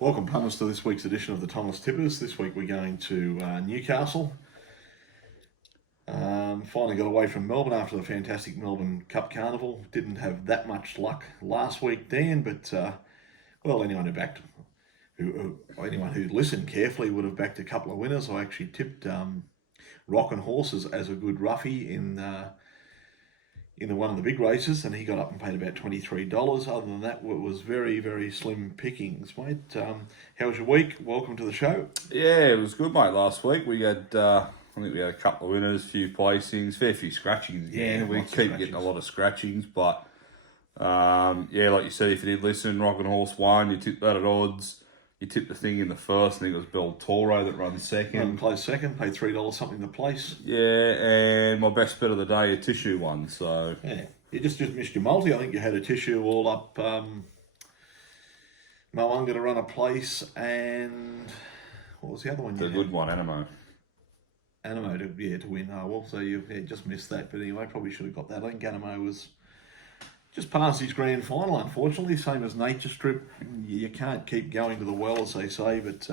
Welcome, punters, to this week's edition of the Thomas Tippers. This week we're going to Newcastle. Finally got away from Melbourne after the fantastic Melbourne Cup Carnival. Didn't have that much luck last week, Dan, but anyone who listened carefully would have backed a couple of winners. I actually tipped Rockin' Horses as a good roughie in one of the big races, and he got up and paid about $23. Other than that, it was very, very slim pickings, mate. How was your week? Welcome to the show. Yeah, it was good, mate. Last week we had, I think we had a couple of winners, a few placings, fair few scratchings. Yeah, we keep getting a lot of scratchings, but like you said, if you did listen, Rockin' Horse won. You tipped that at odds. You tipped the thing in the first. I think it was Bel Toro that runs second. Placed second, paid $3 something to place. Yeah, and my best bet of the day, a tissue one. So yeah, you just missed your multi. I think you had a tissue all up. Moanga to run a place, and what was the other one? The good one, Animo to win. Oh well, so you just missed that. But anyway, probably should have got that. I think Animo was just past his grand final, unfortunately. Same as Nature Strip. You can't keep going to the well, as they say. But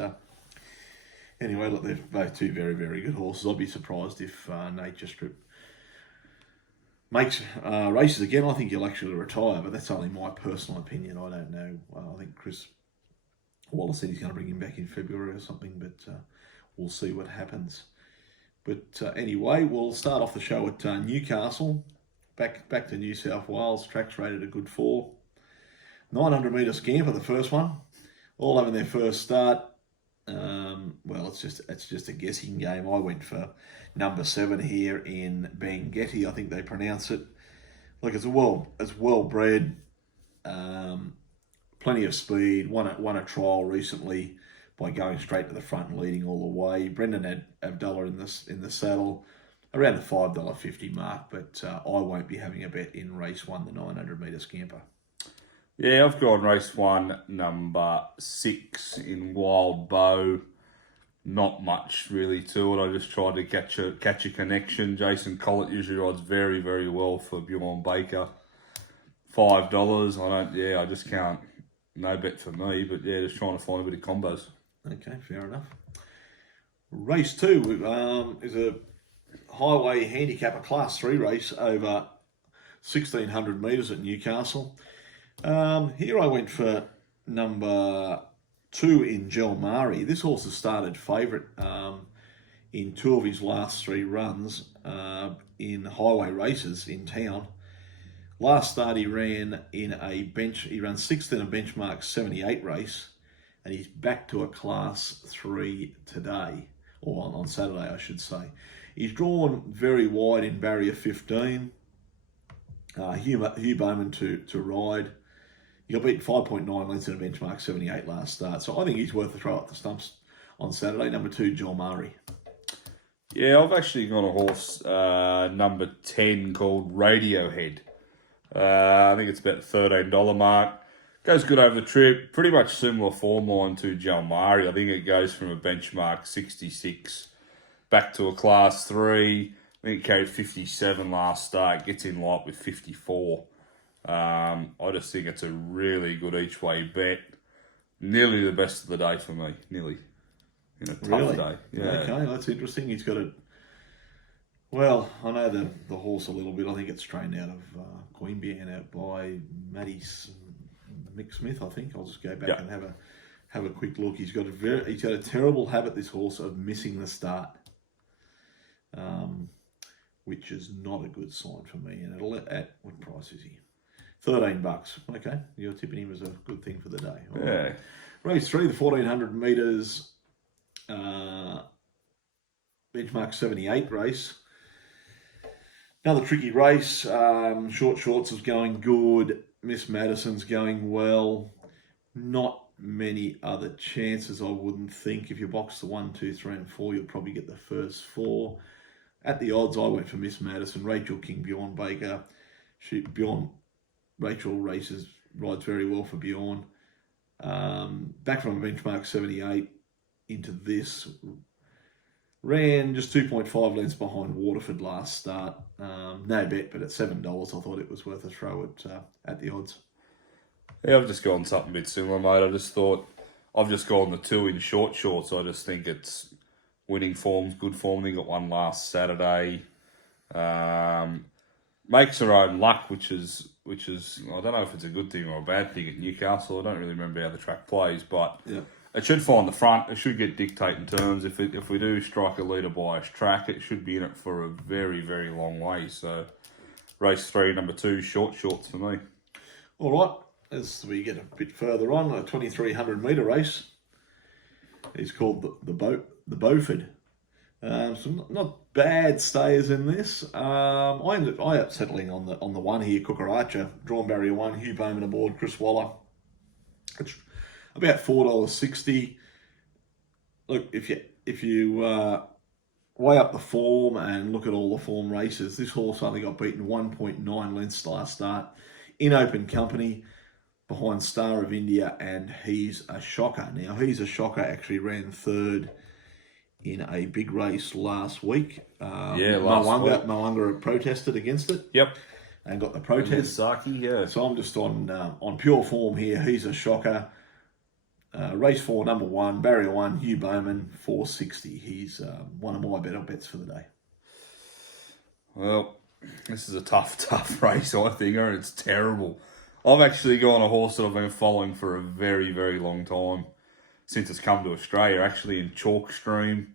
anyway, look, they're both two very, very good horses. I'll be surprised if Nature Strip makes races again. I think he'll actually retire, but that's only my personal opinion. I don't know. I think Chris Wallace said he's going to bring him back in February or something, but we'll see what happens. But anyway, we'll start off the show at Newcastle. Back to New South Wales. Track's rated a good 4. 900 metre scamper, the first one. All having their first start. It's just a guessing game. I went for number 7 here in Bangetti, I think they pronounce it. Look, it's well bred. Plenty of speed. Won a trial recently by going straight to the front and leading all the way. Brendan had Abdullah in the saddle, around the $5.50 mark, but I won't be having a bet in race 1, the 900 metre scamper. yeah, I've gone race 1, number 6 in Wild Bow. Not much really to it. I just tried to catch a connection. Jason Collett usually rides very, very well for Bjorn Baker. $5. I just can't. No bet for me, but yeah, just trying to find a bit of combos. Okay, fair enough. Race 2 is a highway handicapper class 3 race over 1,600 metres at Newcastle. Here I went for number 2 in Gelmari. This horse has started favourite in 2 of his last 3 runs in highway races in town. Last start he ran he ran 6th in a benchmark 78 race, and he's back to a class 3 today, or on Saturday I should say. He's drawn very wide in barrier 15. Hugh Bowman to ride. He got beat 5.9 lengths in a benchmark 78 last start. So I think he's worth a throw at the stumps on Saturday. Number 2, Joel Murray. Yeah, I've actually got a horse, number 10, called Radiohead. I think it's about the $13 mark. Goes good over the trip. Pretty much similar form line to Joel Murray. I think it goes from a benchmark 66 back to a class 3. I think it carried 57 last start. Gets in light with 54. I just think it's a really good each way bet. Nearly the best of the day for me. Nearly. In a tough day. Yeah. Okay, that's interesting. He's got well, I know the horse a little bit. I think it's trained out of Queanbeyan out by Mick Smith, I think. I'll just go back and have a quick look. He's got a terrible habit, this horse, of missing the start. Which is not a good sign for me. And at what price is he? $13. Okay, you're tipping him as a good thing for the day. All right. Race 3, the 1,400 metres, benchmark 78 race. Another tricky race. Shorts is going good. Miss Madison's going well. Not many other chances, I wouldn't think. If you box the 1, 2, 3, and 4, you'll probably get the first 4. At the odds, I went for Miss Madison. Rachel King, Bjorn Baker. Rachel rides very well for Bjorn. Back from a benchmark 78 into this. Ran just 2.5 lengths behind Waterford last start. No bet, but at $7, I thought it was worth a throw at the odds. Yeah, I've just gone something a bit similar, mate. I just thought I've just gone the 2 in shorts. I just think it's winning forms, good form. They got one last Saturday. Makes her own luck, which is I don't know if it's a good thing or a bad thing at Newcastle. I don't really remember how the track plays, but Yeah. it should find the front. It should get dictating turns. If we do strike a leader bias track, it should be in it for a very, very long way. So race 3, number 2, shorts for me. All right, as we get a bit further on, a 2,300 metre race is called the Beaufort. So not bad stayers in this. I ended up settling on the one here, Cooker Archer, drawn barrier 1, Hugh Bowman aboard, Chris Waller. It's about $4.60. Look, if you weigh up the form and look at all the form races, this horse only got beaten 1.9 lengths last start in open company behind Star of India and He's a Shocker. Now, He's a Shocker actually ran third in a big race last week. Last week. Moanga protested against it. Yep. And got the protest. Saki, yeah. So I'm just on pure form here. He's a Shocker. Race 4, number 1, barrier 1, Hugh Bowman, $4.60. He's one of my better bets for the day. Well, this is a tough race, I think, and it's terrible. I've actually gone a horse that I've been following for a very, very long time, since it's come to Australia, actually in Chalkstream.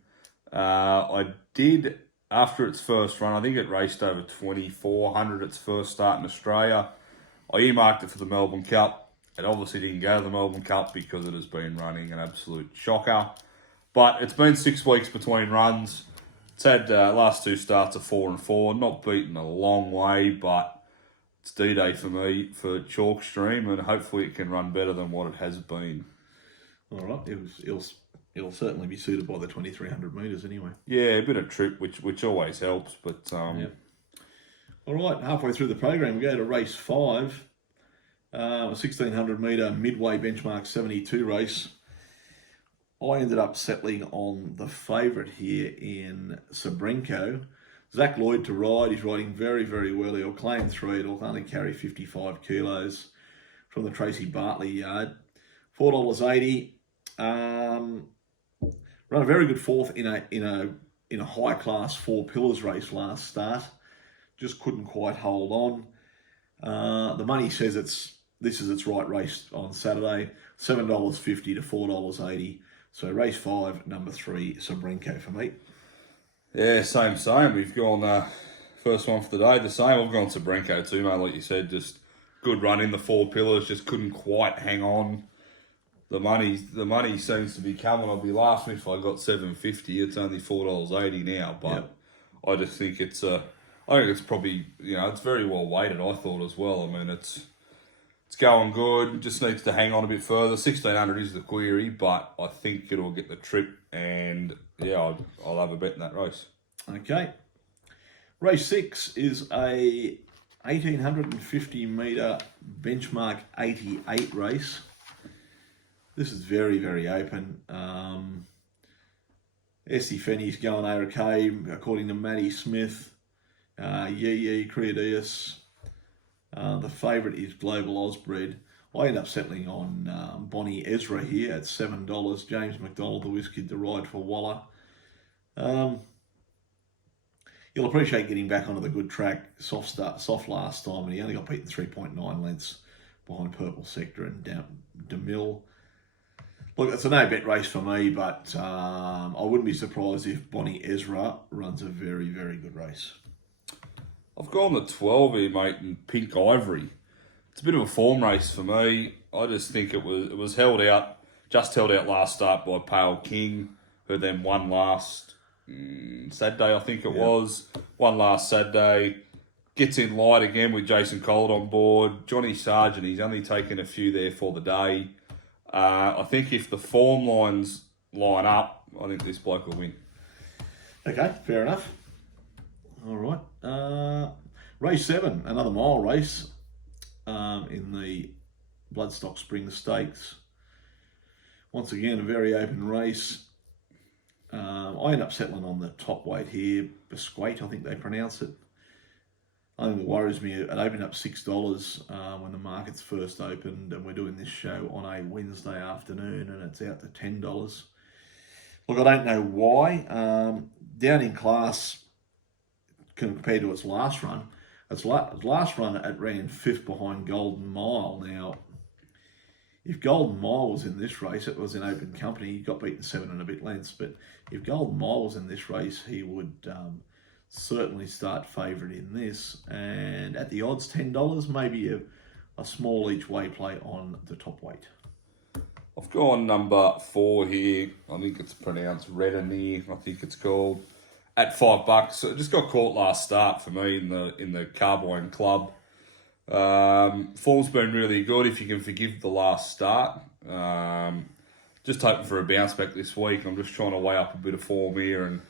I did, after its first run, I think it raced over 2,400 its first start in Australia. I earmarked it for the Melbourne Cup. It obviously didn't go to the Melbourne Cup because it has been running an absolute shocker. But it's been 6 weeks between runs. It's had last 2 starts of 4 and 4. Not beaten a long way, but it's D-Day for me for Chalkstream, and hopefully it can run better than what it has been. All right, it'll certainly be suited by the 2,300 metres anyway. Yeah, a bit of trip, which always helps. But yeah. All right, halfway through the program, we go to race 5, a 1,600 metre midway benchmark 72 race. I ended up settling on the favourite here in Sabrenko. Zach Lloyd to ride. He's riding very, very well. He'll claim 3. It'll only carry 55 kilos from the Tracy Bartley yard. $4.80. Run a very good 4th in a high class 4 pillars race last start. Just couldn't quite hold on. The money says this is its right race on Saturday. $7.50 to $4.80. So race 5, number 3, Sabrenko for me. Yeah, same. We've gone first one for the day. The same. I've gone Sabrenko too, mate. Like you said, just good run in the 4 pillars. Just couldn't quite hang on. The money seems to be coming. I'd be laughing if I got $7.50. It's only $4.80 now, but yep. I just think it's probably, it's very well weighted. I thought as well. I mean, it's going good. Just needs to hang on a bit further. 1,600 is the query, but I think it'll get the trip, and yeah, I'll have a bet in that race. Okay. Race 6 is a 1,850 metre benchmark 88 race. This is very, very open. Essie Fenny's going okay, according to Matty Smith. Yee Creadius. The favourite is Global Ausbred. I end up settling on Bonnie Ezra here at $7. James McDonald, the whiz kid, to ride for Waller. You'll appreciate getting back onto the good track. Soft last time, and he only got beaten 3.9 lengths behind Purple Sector and DeMille. Look, it's a no-bet race for me, but I wouldn't be surprised if Bonnie Ezra runs a very, very good race. I've gone the 12 here, mate, in Pink Ivory. It's a bit of a form race for me. I just think it was held out last start by Pale King, who then won last Saturday, I think it was. Won last Saturday. Gets in light again with Jason Colt on board. Johnny Sargent, he's only taken a few there for the day. I think if the form lines line up, I think this bloke will win. Okay, fair enough. All right. Race 7, another mile race in the Bloodstock Spring Stakes. Once again, a very open race. I end up settling on the top weight here, Biscuit, I think they pronounce it. only thing that worries me, it opened up $6 when the markets first opened, and we're doing this show on a Wednesday afternoon, and it's out to $10. Look, I don't know why. Down in class, compared to its last run, its last run it ran fifth behind Golden Mile. Now, if Golden Mile was in this race, it was in open company. He got beaten 7 and a bit lengths, but if Golden Mile was in this race, he would certainly start favourite in this. And at the odds, $10, maybe a small each way play on the top weight. I've gone number 4 here. I think it's pronounced Redani. I think it's called, at $5. So it just got caught last start for me in the Carbine Club. Form's been really good if you can forgive the last start. Just hoping for a bounce back this week. I'm just trying to weigh up a bit of form here, and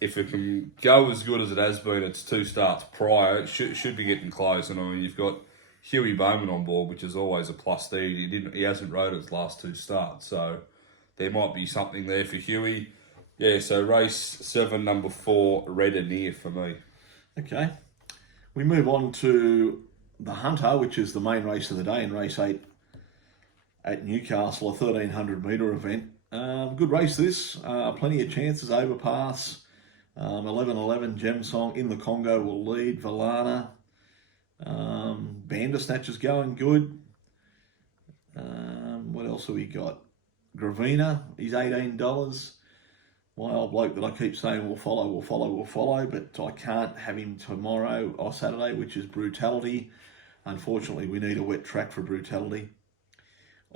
if it can go as good as it has been, it's 2 starts prior, it should be getting close. And I mean, you've got Huey Bowman on board, which is always a plus there. He hasn't rode his last 2 starts, so there might be something there for Huey. Yeah, so race 7, number 4, Red and Near for me. Okay, we move on to the Hunter, which is the main race of the day in race 8 at Newcastle, a 1,300 metre event. Good race this, plenty of chances, overpass. 11-11 Gem Song in the Congo will lead. Valana. Bandersnatch is going good. What else have we got? Gravina, he's $18. My old bloke that I keep saying will follow, but I can't have him tomorrow or Saturday, which is Brutality. Unfortunately, we need a wet track for Brutality.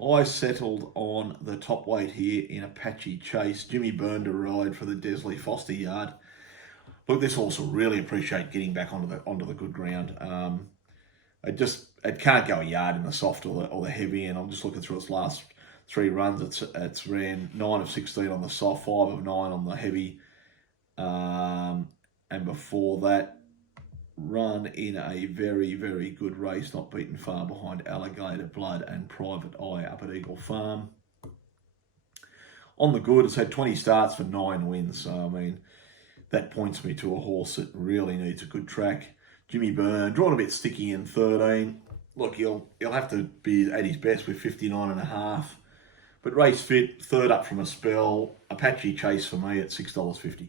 I settled on the top weight here in Apache Chase. Jimmy Byrne to ride for the Desley Foster yard. Look, this horse will really appreciate getting back onto the good ground. It can't go a yard in the soft or the heavy, and I'm just looking through its last 3 runs. It's ran 9 of 16 on the soft, 5 of 9 on the heavy, and before that, run in a very, very good race, not beaten far behind Alligator Blood and Private Eye up at Eagle Farm. On the good, it's had 20 starts for 9 wins, so I mean, that points me to a horse that really needs a good track. Jimmy Byrne, drawn a bit sticky in 13. Look, he'll have to be at his best with 59.5. But race fit, 3rd up from a spell. Apache Chase for me at $6.50.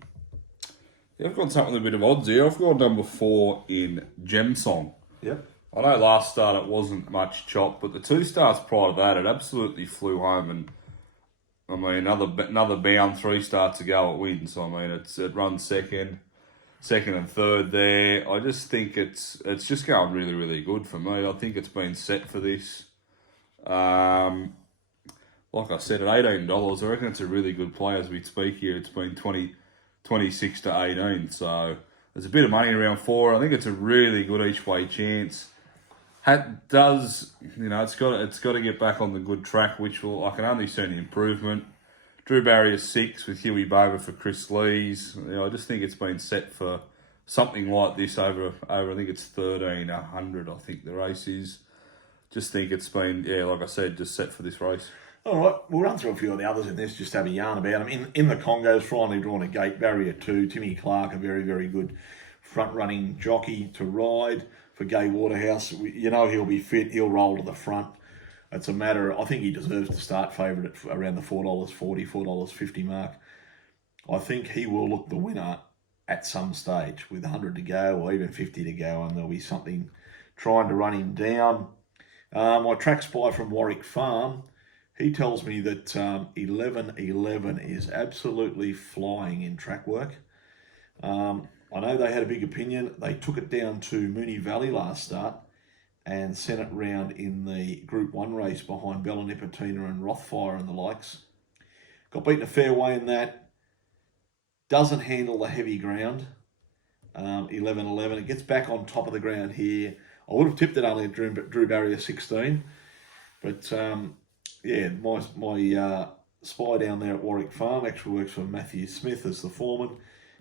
Yeah, I've got something a bit of odds here. I've got number 4 in Gem Song. Yep. I know last start it wasn't much chop, but the 2 starts prior to that, it absolutely flew home. And I mean, another bound 3 starts ago it wins. So, I mean, it runs second and third there. I just think it's just going really, really good for me. I think it's been set for this. Like I said, at $18, I reckon it's a really good play as we speak here. It's been 26 to 18, so there's a bit of money around for it. I think it's a really good each way chance. It's got to get back on the good track, which I can only see an improvement. Drew Barrier 6 with Huey Bowman for Chris Lees. I just think it's been set for something like this over I think it's 1,300. I think the race is. Just think it's been, like I said, just set for this race. All right, we'll run through a few of the others in this, just have a yarn about them. In the Congos, finally drawn a gate, Barrier 2, Timmy Clark, a very, very good front-running jockey to ride for Gay Waterhouse. He'll be fit, he'll roll to the front. It's a matter, I think he deserves to start favourite at around the $4.40, $4.50 mark. I think he will look the winner at some stage with 100 to go or even 50 to go, and there'll be something trying to run him down. My track spy from Warwick Farm, he tells me that 11-11 is absolutely flying in track work. I know they had a big opinion. They took it down to Moonee Valley last start and sent it round in the Group 1 race behind Bella Nipotina and Rothfire and the likes. Got beaten a fair way in that. Doesn't handle the heavy ground. 11-11. It gets back on top of the ground here. I would have tipped it only at Drew Barrier 16. But, my spy down there at Warwick Farm actually works for Matthew Smith as the foreman.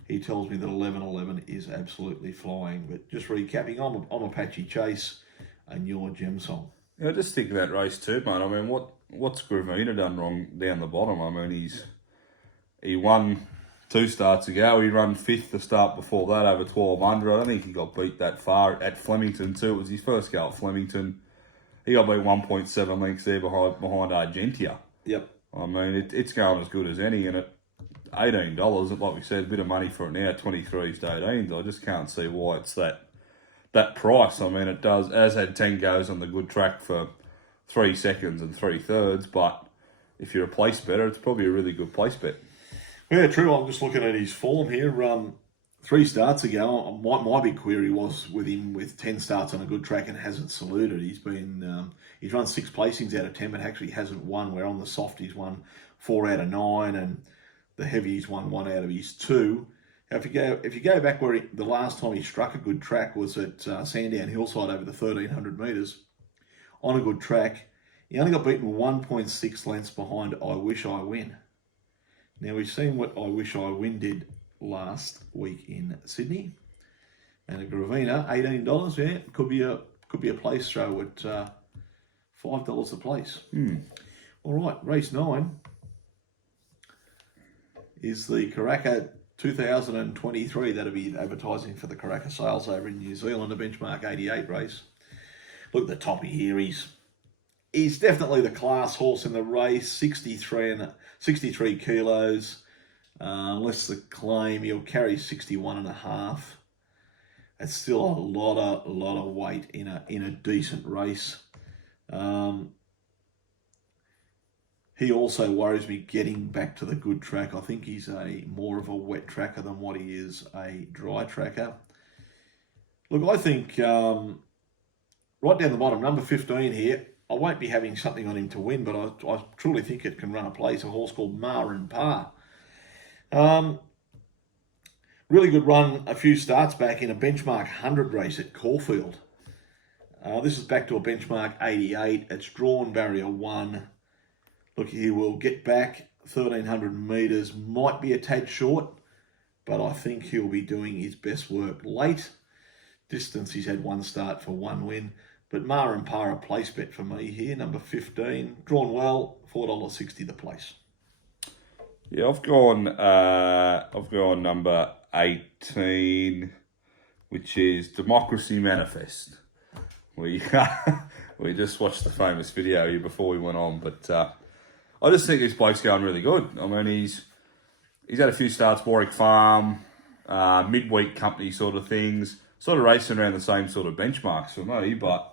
He tells me that 11-11 is absolutely flying. But just recapping, I'm Apache Chase and your Gem Song. Yeah, just think of that race too, mate. I mean, what's Gravina done wrong down the bottom? I mean, he won 2 starts ago. He run 5th the start before that over 1200. I don't think he got beat that far at Flemington too. It was his first go at Flemington. He got beat 1.7 lengths there behind Argentia. Yep. I mean, it's going as good as any, and at $18, like we said, a bit of money for it now, 23s to 18s. I just can't see why it's that price. I mean, it has had 10 goes on the good track for 3 seconds and 3/3, but if you're a place better, it's probably a really good place bet. Yeah, true. I'm just looking at his form here. 3 starts ago, my big query was with him with 10 starts on a good track and hasn't saluted. He's run 6 placings out of 10, but actually hasn't won. Where on the soft he's won 4 out of 9, and the heavy he's won 1 out of his 2. Now, if you go back where the last time he struck a good track was at Sandown Hillside over the 1300 metres on a good track. He only got beaten 1.6 lengths behind I Wish I Win. Now, we've seen what I Wish I Win did last week in Sydney. And a Gravina, $18, yeah, could be a place throw at $5 a place. All right, race 9 is the Karaka 2023. That'll be advertising for the Karaka sales over in New Zealand, a benchmark 88 race. Look at the toppy here. He's definitely the class horse in the race. 63 kilos. Unless the claim, he'll carry 61.5. It's still a lot of weight in a decent race. He also worries me getting back to the good track. I think he's more of a wet tracker than what he is a dry tracker. Look, I think right down the bottom, number 15 here, I won't be having something on him to win, but I truly think it can run a place, a horse called Ma and Pa. Really good run a few starts back in a benchmark 100 race at Caulfield. This is back to a benchmark 88. It's drawn barrier 1. Look, he will get back 1,300 metres. Might be a tad short, but I think he'll be doing his best work late. Distance, he's had 1 start for 1 win. But Ma and Pa a place bet for me here, number 15. Drawn well, $4.60 the place. Yeah, I've gone number 18, which is Democracy Manifest. We just watched the famous video here before we went on, but I just think this bloke's going really good. I mean, he's had a few starts, Warwick Farm, midweek company sort of things, sort of racing around the same sort of benchmarks for me, but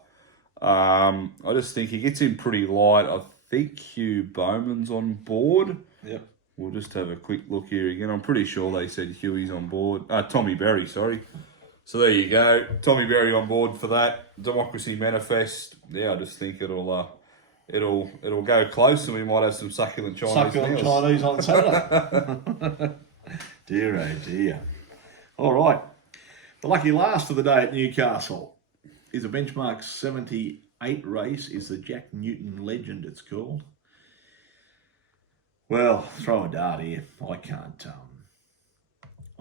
I just think he gets in pretty light. I think Hugh Bowman's on board. Yep. We'll just have a quick look here again. I'm pretty sure they said Huey's on board. Tommy Berry, sorry. So there you go. Tommy Berry on board for that. Democracy Manifest. Yeah, I just think it'll go close, and we might have some succulent Chinese meals. On Saturday. Dear, oh dear. All right. The lucky last of the day at Newcastle is a benchmark 78 race. Is the Jack Newton Legend, it's called. Well, throw a dart here. I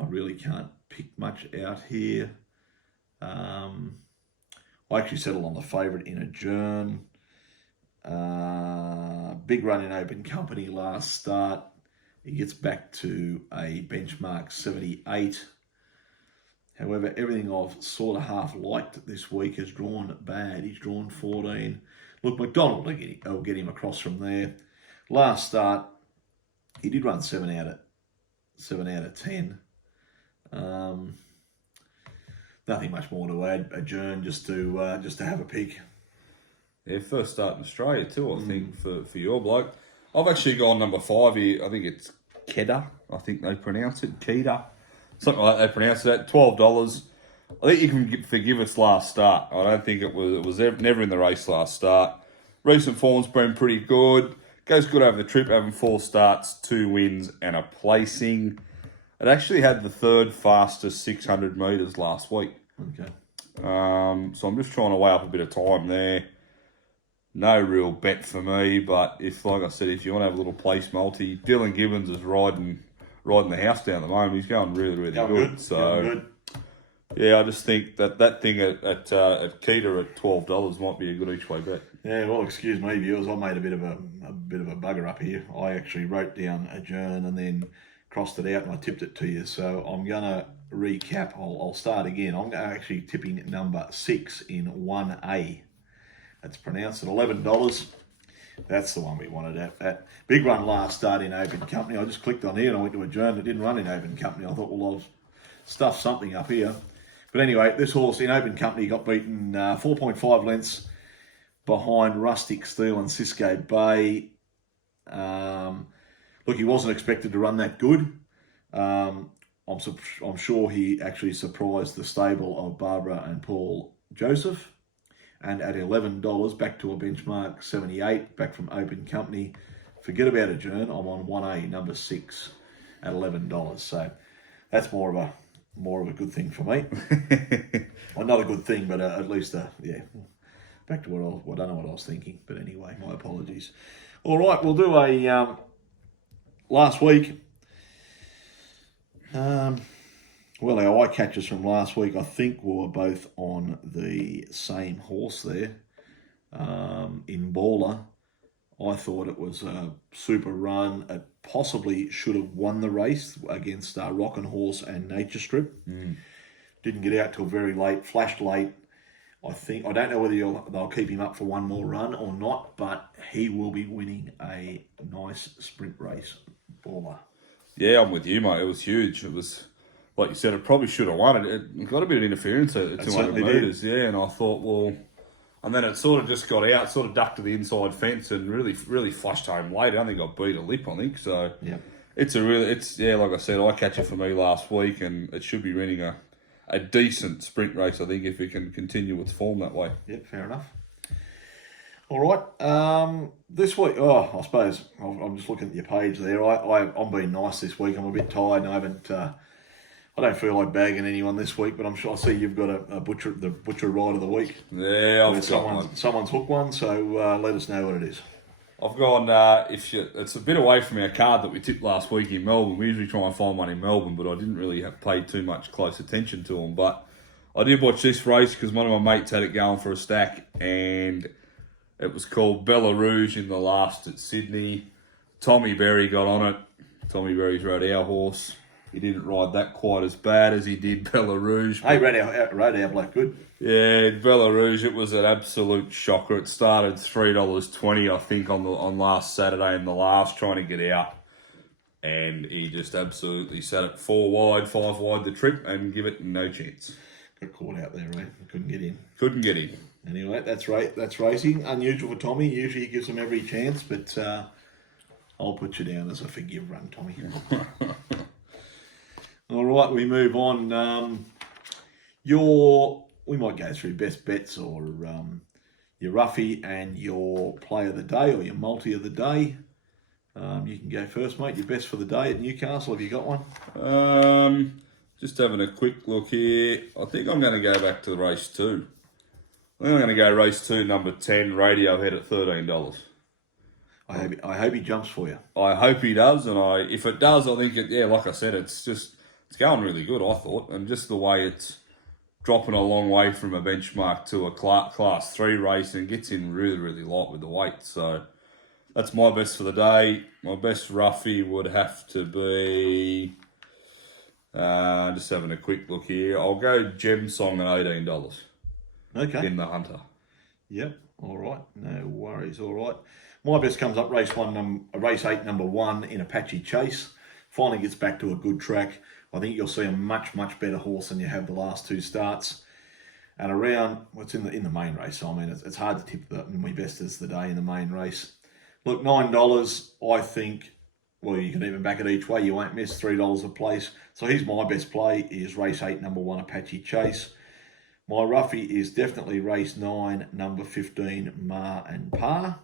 really can't pick much out here. I actually settled on the favourite in Adjourn. Big run in open company last start. He gets back to a benchmark 78. However, everything I've sort of half liked this week has drawn bad. He's drawn 14. Look, McDonald will get him across from there. Last start, he did run 7 out of 10. Nothing much more to add. Adjourn just to have a pick. Yeah, first start in Australia too, I think, for your bloke. I've actually gone number 5 here. I think it's Kedda. I think they pronounce it. Kedda. Something like that they pronounce it at $12. I think you can forgive us last start. I don't think it was never in the race last start. Recent form's been pretty good. Goes good over the trip, having 4 starts, 2 wins and a placing. It actually had the 3rd fastest 600 metres last week. Okay. So I'm just trying to weigh up a bit of time there. No real bet for me, but like I said, if you want to have a little place multi, Dylan Gibbons is riding the house down at the moment. He's going really good. So good. Yeah, I just think that thing at Keita at $12 might be a good each way bet. Yeah, well, excuse me, viewers. I made a bit of a bugger up here. I actually wrote down Adjourn and then crossed it out and I tipped it to you. So I'm going to recap. I'll start again. I'm actually tipping number 6 in 1A. That's pronounced at $11. That's the one we wanted at. That big run last start in Open Company. I just clicked on here and I went to adjourn. It didn't run in Open Company. I thought, well, I'll stuff something up here. But anyway, this horse in Open Company got beaten 4.5 lengths behind Rustic Steel and Cisco Bay. Look, he wasn't expected to run that good. I'm sure he actually surprised the stable of Barbara and Paul Joseph. And at $11, back to a benchmark 78, back from Open Company. Forget about adjourn. I'm on 1A, number 6, at $11. So that's more of a good thing for me. Well, not a good thing, but at least yeah. Back to I don't know what I was thinking, but anyway, my apologies. All right, we'll do a last week. Well, our eye catchers from last week, I think we were both on the same horse there. In Baller, I thought it was a super run. It possibly should have won the race against Rockin' Horse and Nature Strip. Didn't get out till very late, flashed late. I don't know whether they'll keep him up for one more run or not, but he will be winning a nice sprint race. Baller. Yeah, I'm with you, mate. It was huge. It was, like you said, it probably should have won. It got a bit of interference at 200 metres, yeah, and I thought, well, and then it sort of just got out, sort of ducked to the inside fence and really flushed home late. I only got beat a lip, I think. So yeah, it's like I said, eye catcher for me last week, and it should be running a decent sprint race, I think, if it can continue its form that way. Yeah, fair enough. All right, this week, I suppose, I'm just looking at your page there. I'm being nice this week. I'm a bit tired and I haven't, I don't feel like bagging anyone this week, but I'm sure I see you've got the butcher ride of the week. Yeah, I've got one. Someone's hooked one, so let us know what it is. I've gone, it's a bit away from our card that we tipped last week in Melbourne. We usually try and find one in Melbourne, but I didn't really have paid too much close attention to them. But I did watch this race because one of my mates had it going for a stack, and it was called Bella Rouge in the last at Sydney. Tommy Berry got on it. Tommy Berry's rode our horse. He didn't ride that quite as bad as he did Bella Rouge. Hey, rode our bloke good. Yeah, Bella Rouge, it was an absolute shocker. It started $3.20, I think, on last Saturday in the last, trying to get out. And he just absolutely sat it 4 wide, 5 wide the trip and give it no chance. Got caught out there, right? Couldn't get in. Couldn't get in. Anyway, that's right. That's racing. Unusual for Tommy. Usually he gives them every chance, but I'll put you down as a forgive run, Tommy. All right, we move on. We might go through best bets or your roughie and your play of the day or your multi of the day. You can go first, mate. Your best for the day at Newcastle. Have you got one? Just having a quick look here. I think I'm going to go back to race 2. I think I'm going to go race 2, number 10, Radiohead at $13. I hope he jumps for you. I hope he does, and if it does, I think like I said, it's going really good, I thought, and just the way it's dropping a long way from a benchmark to a class 3 race and gets in really, really light with the weight. So that's my best for the day. My best roughie would have to be, just having a quick look here, I'll go Gem Song at $18. Okay. In the Hunter. Yep. All right. No worries. All right. My best comes up race 8, number 1 in Apache Chase. Finally gets back to a good track. I think you'll see a much, much better horse than you have the last 2 starts. And around, what's in the main race. So, I mean, it's hard to tip my best as the day in the main race. Look, $9, I think, well, you can even back it each way. You won't miss $3 a place. So here's my best play is race 8, number 1, Apache Chase. My roughie is definitely race 9, number 15, Mar and Par.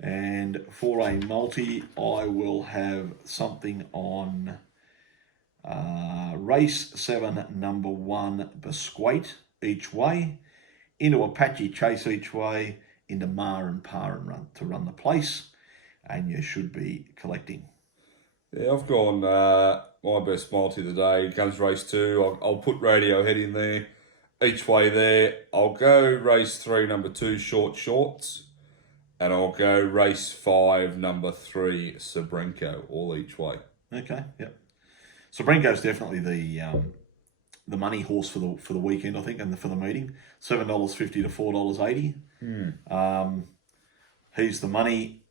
And for a multi, I will have something on race 7, number 1, Biscuit each way, into Apache Chase each way, into Mar and Par and run the place, and you should be collecting. Yeah, I've gone my best multi of the day. Comes race 2. I'll put Radiohead in there. Each way there. I'll go race 3, number 2, Shorts. And I'll go race 5, number 3, Sabrenko, all each way. Okay, yep. So Brinko's definitely the money horse for the weekend, I think, and for the meeting. $7.50 to $4.80. He's the money.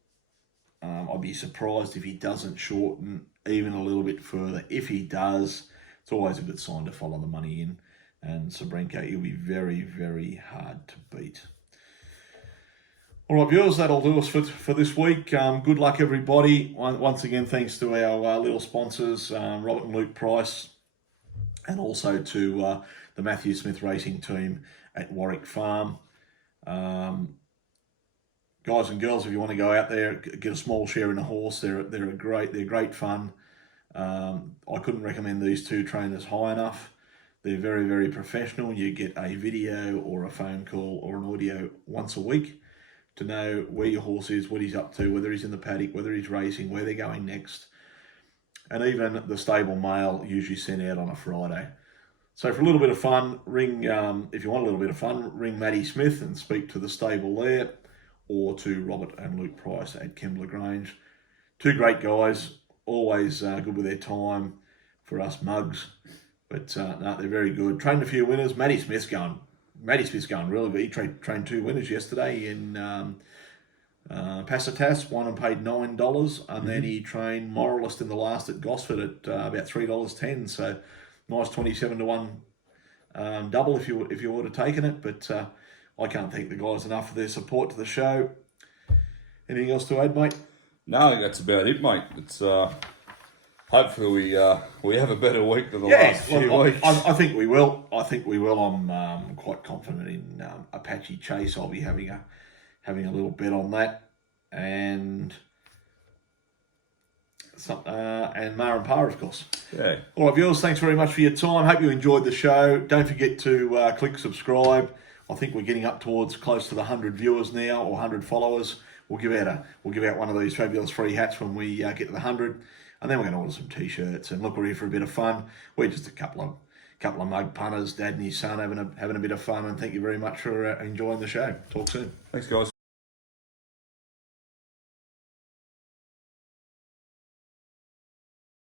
I'd be surprised if he doesn't shorten even a little bit further. If he does, it's always a good sign to follow the money in. And Sabrenko, he'll be very, very hard to beat. All right, viewers, that'll do us for this week. Good luck, everybody. Once again, thanks to our little sponsors, Robert and Luke Price, and also to the Matthew Smith Racing team at Warwick Farm. Guys and girls, if you want to go out there, get a small share in a horse. They're great fun. I couldn't recommend these two trainers high enough. They're very, very professional. You get a video or a phone call or an audio once a week to know where your horse is, what he's up to, whether he's in the paddock, whether he's racing, where they're going next. And even the stable mail usually sent out on a Friday. So for a little bit of fun, if you want a little bit of fun, ring Matty Smith and speak to the stable there, or to Robert and Luke Price at Kembla Grange. Two great guys, always good with their time for us mugs. But no, they're very good. Trained a few winners. Matty Smith's going really good. He trained two winners yesterday in Passitas, won and paid $9, and then he trained Moralist in the last at Gosford at about $3.10. So nice 27 to 1 double if you would have taken it. But I can't thank the guys enough for their support to the show. Anything else to add, mate? No, I think that's about it, mate. It's hopefully we have a better week than the last few weeks. I think we will. I'm quite confident in Apache Chase. I'll be having a little bet on that, and Mar and Par, of course. Yeah. All right, viewers, thanks very much for your time. Hope you enjoyed the show. Don't forget to click subscribe. I think we're getting up towards close to the 100 viewers now, or 100 followers. We'll give out one of these fabulous free hats when we get to the 100, and then we're going to order some t-shirts. And look, we're here for a bit of fun. We're just a couple of mug punters, Dad and his son having a bit of fun. And thank you very much for enjoying the show. Talk soon. Thanks, guys.